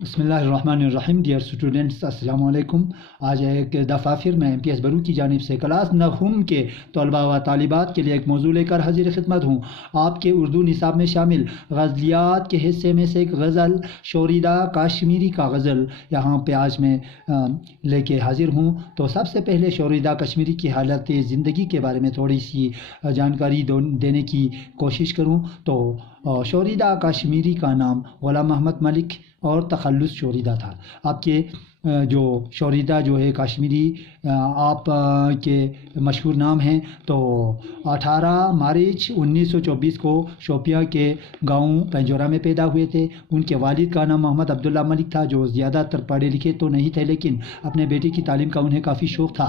بسم اللہ الرحمن الرحیم. ڈیئر اسٹوڈنٹس، السلام علیکم. آج ایک دفعہ پھر میں MPS برو کی جانب سے کلاس نغم کے طلباء و طالبات کے لیے ایک موضوع لے کر حاضر خدمت ہوں. آپ کے اردو نصاب میں شامل غزلیات کے حصے میں سے ایک غزل شوریدہ کشمیری کا غزل یہاں پہ آج میں لے کے حاضر ہوں. تو سب سے پہلے شوریدہ کشمیری کی حالت زندگی کے بارے میں تھوڑی سی جانکاری دینے کی کوشش کروں. تو شوریدہ کشمیری کا نام غلام محمد ملک اور تخلص شوریدہ تھا. آپ کے جو شوریدہ جو ہے کشمیری آپ کے مشہور نام ہیں. تو 18 مارچ 1924 کو شوپیاں کے گاؤں پنجورہ میں پیدا ہوئے تھے. ان کے والد کا نام محمد عبداللہ ملک تھا، جو زیادہ تر پڑھے لکھے تو نہیں تھے، لیکن اپنے بیٹے کی تعلیم کا انہیں کافی شوق تھا.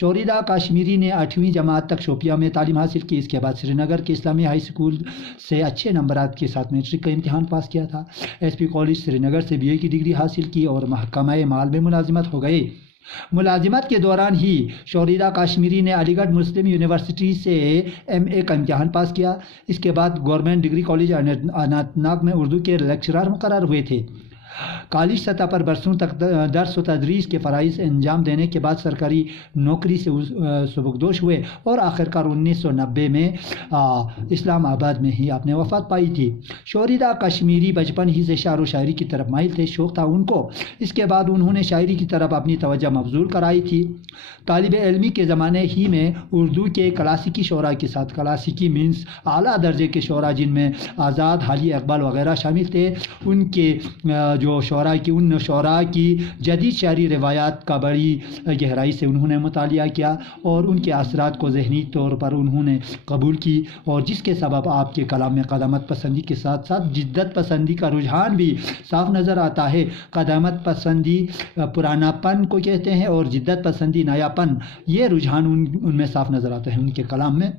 شوریدہ کشمیری نے 8ویں جماعت تک شوپیاں میں تعلیم حاصل کی. اس کے بعد سری نگر کے اسلامی ہائی اسکول سے اچھے نمبرات کے ساتھ میٹرک کا امتحان پاس کیا تھا. SP کالج سری نگر سے BA کی ڈگری حاصل کی اور محکمہ مال میں ملازمت ہو گئے. ملازمت کے دوران ہی شوریدہ کشمیری نے علی گڑھ مسلم یونیورسٹی سے MA کا امتحان پاس کیا. اس کے بعد government degree college Anant Nag میں اردو کے لیکچرر مقرر ہوئے تھے. کالج سطح پر برسوں تک درس و تدریس کے فرائض انجام دینے کے بعد سرکاری نوکری سے سبکدوش ہوئے اور آخرکار 1990 میں اسلام آباد میں ہی آپ نے وفات پائی تھی. شوریدہ کشمیری بچپن ہی سے شعر و شاعری کی طرف مائل تھے، شوق تھا ان کو. اس کے بعد انہوں نے شاعری کی طرف اپنی توجہ مبذول کرائی تھی. طالب علمی کے زمانے ہی میں اردو کے کلاسیکی شعراء کے ساتھ کلاسیکی مینس اعلیٰ درجے کے شعراء جن میں آزاد، حالی اقبال وغیرہ شامل تھے، ان کے جو شعراء کی جدید شعری روایات کا بڑی گہرائی سے انہوں نے مطالعہ کیا اور ان کے اثرات کو ذہنی طور پر انہوں نے قبول کی، اور جس کے سبب آپ کے کلام میں قدامت پسندی کے ساتھ ساتھ جدت پسندی کا رجحان بھی صاف نظر آتا ہے. قدامت پسندی پرانا پن کو کہتے ہیں اور جدت پسندی نیا پن، یہ رجحان ان میں صاف نظر آتا ہے ان کے کلام میں.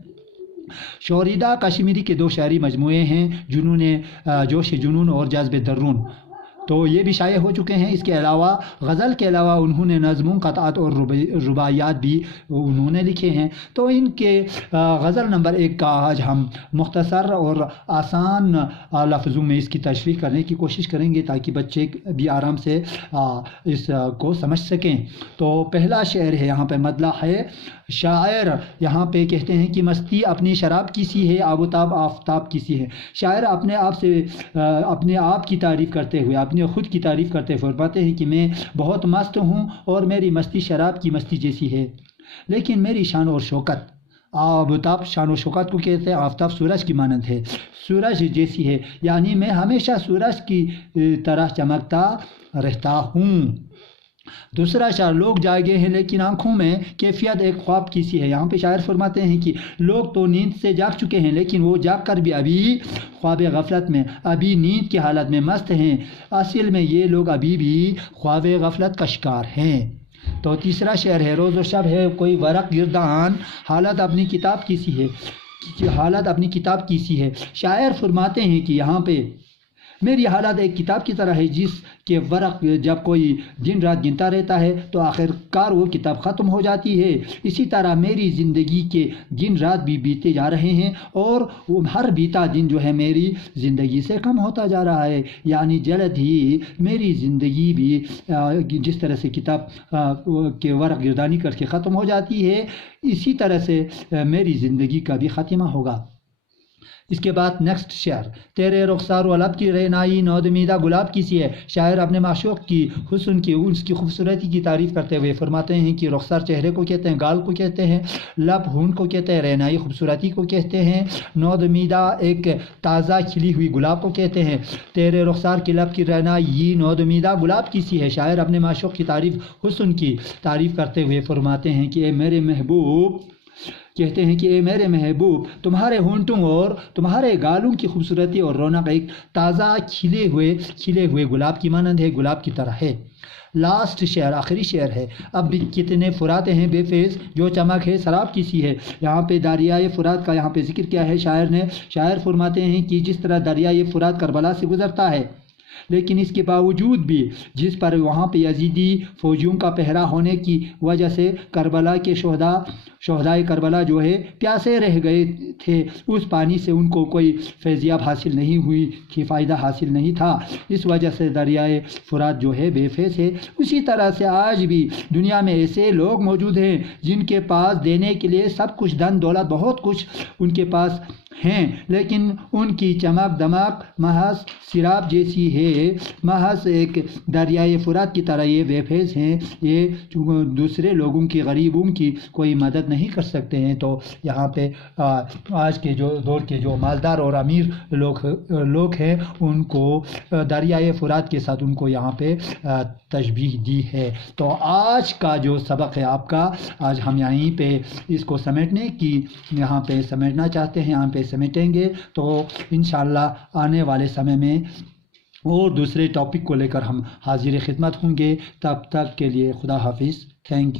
شوریدہ کشمیری کے 2 شعری مجموعے ہیں، جنون جوش جنون اور جذب درون، تو یہ بھی شائع ہو چکے ہیں. اس کے علاوہ غزل کے علاوہ انہوں نے نظموں، قطعات اور رباعیات بھی انہوں نے لکھے ہیں. تو ان کے غزل نمبر 1 کا آج ہم مختصر اور آسان لفظوں میں اس کی تشریح کرنے کی کوشش کریں گے تاکہ بچے بھی آرام سے اس کو سمجھ سکیں. تو پہلا شعر ہے، یہاں پہ مطلع ہے. شاعر یہاں پہ کہتے ہیں کہ مستی اپنی شراب کی سی ہے، آب و تاب آفتاب کی سی ہے. شاعر اپنے آپ کی تعریف کرتے ہوئے، اپنے خود کی تعریف کرتے ہوئے فرماتے ہیں کہ میں بہت مست ہوں اور میری مستی شراب کی مستی جیسی ہے، لیکن میری شان اور شوکت، آب و تاب شان و شوکت کو کہتے ہیں، آفتاب سورج کی مانند ہے، سورج جیسی ہے، یعنی میں ہمیشہ سورج کی طرح چمکتا رہتا ہوں. دوسرا شعر، لوگ جاگے ہیں لیکن آنکھوں میں کیفیت ایک خواب کی سی ہے. یہاں پہ شاعر فرماتے ہیں کہ لوگ تو نیند سے جاگ چکے ہیں، لیکن وہ جاگ کر بھی ابھی خواب غفلت میں، ابھی نیند کی حالت میں مست ہیں. اصل میں یہ لوگ ابھی بھی خواب غفلت کا شکار ہیں. تو تیسرا شعر ہے، روز و شب ہے کوئی ورق گردان، حالت اپنی کتاب کی سی ہے، حالت اپنی کتاب کی سی ہے. شاعر فرماتے ہیں کہ یہاں پہ میری حالت ایک کتاب کی طرح ہے جس کے ورق جب کوئی دن رات گنتا رہتا ہے تو آخر کار وہ کتاب ختم ہو جاتی ہے. اسی طرح میری زندگی کے دن رات بھی بیتے جا رہے ہیں اور ہر بیتا دن جو ہے میری زندگی سے کم ہوتا جا رہا ہے، یعنی جلد ہی میری زندگی بھی جس طرح سے کتاب کے ورق گردانی کر کے ختم ہو جاتی ہے، اسی طرح سے میری زندگی کا بھی خاتمہ ہوگا. اس کے بعد نیکسٹ شعر، تیرے رخسار و لب کی رعنائی نودمیدہ گلاب کی سی ہے. شاعر اپنے معشوق کی حسن کی، اس کی خوبصورتی کی تعریف کرتے ہوئے فرماتے ہیں کہ رخسار چہرے کو کہتے ہیں، گال کو کہتے ہیں، لب ہونٹ کو کہتے ہیں، رعنائی خوبصورتی کو کہتے ہیں، نودمیدہ ایک تازہ کھلی ہوئی گلاب کو کہتے ہیں. تیرے رخسار کی لب کی رعنائی نودمیدہ گلاب کی سی ہے. شاعر اپنے معشوق کی تعریف، حسن کی تعریف کرتے ہوئے فرماتے ہیں کہ اے میرے محبوب، کہتے ہیں کہ اے میرے محبوب، تمہارے ہونٹوں اور تمہارے گالوں کی خوبصورتی اور رونق ایک تازہ کھلے ہوئے گلاب کی مانند ہے، گلاب کی طرح ہے. لاسٹ شعر، آخری شعر ہے، اب بھی کتنے فراتے ہیں بے فیض، جو چمک ہے شراب کی سی ہے. یہاں پہ دریائے فرات کا یہاں پہ ذکر کیا ہے شاعر نے. شاعر فرماتے ہیں کہ جس طرح دریائے فرات کربلا سے گزرتا ہے، لیکن اس کے باوجود بھی جس پر وہاں پہ یزیدی فوجیوں کا پہرا ہونے کی وجہ سے کربلا کے شہداء شہدائے کربلا جو ہے پیاسے رہ گئے تھے، اس پانی سے ان کو کوئی فیضیاب حاصل نہیں ہوئی تھی، فائدہ حاصل نہیں تھا، اس وجہ سے دریائے فرات جو ہے بے فیض ہے۔ اسی طرح سے آج بھی دنیا میں ایسے لوگ موجود ہیں جن کے پاس دینے کے لیے سب کچھ، دن دولت، بہت کچھ ان کے پاس ہیں، لیکن ان کی چمک دمک محض سیراب جیسی ہے، محض ایک دریائے فرات کی طرح یہ بے فیض ہیں، یہ دوسرے لوگوں کی، غریبوں کی کوئی مدد نہیں کر سکتے ہیں۔ تو یہاں پہ آج کے جو دور کے جو مالدار اور امیر لوگ ہیں ان کو دریائے فرات کے ساتھ ان کو یہاں پہ تشبیہ دی ہے۔ تو آج کا جو سبق ہے آپ کا، آج ہم یہیں پہ اس کو سمیٹنے کی یہاں پہ سمیٹنا چاہتے ہیں، یہاں پہ سمیٹیں گے۔ تو انشاءاللہ آنے والے سمے میں اور دوسرے ٹاپک کو لے کر ہم حاضر خدمت ہوں گے۔ تب تک کے لیے خدا حافظ، تھینک یو۔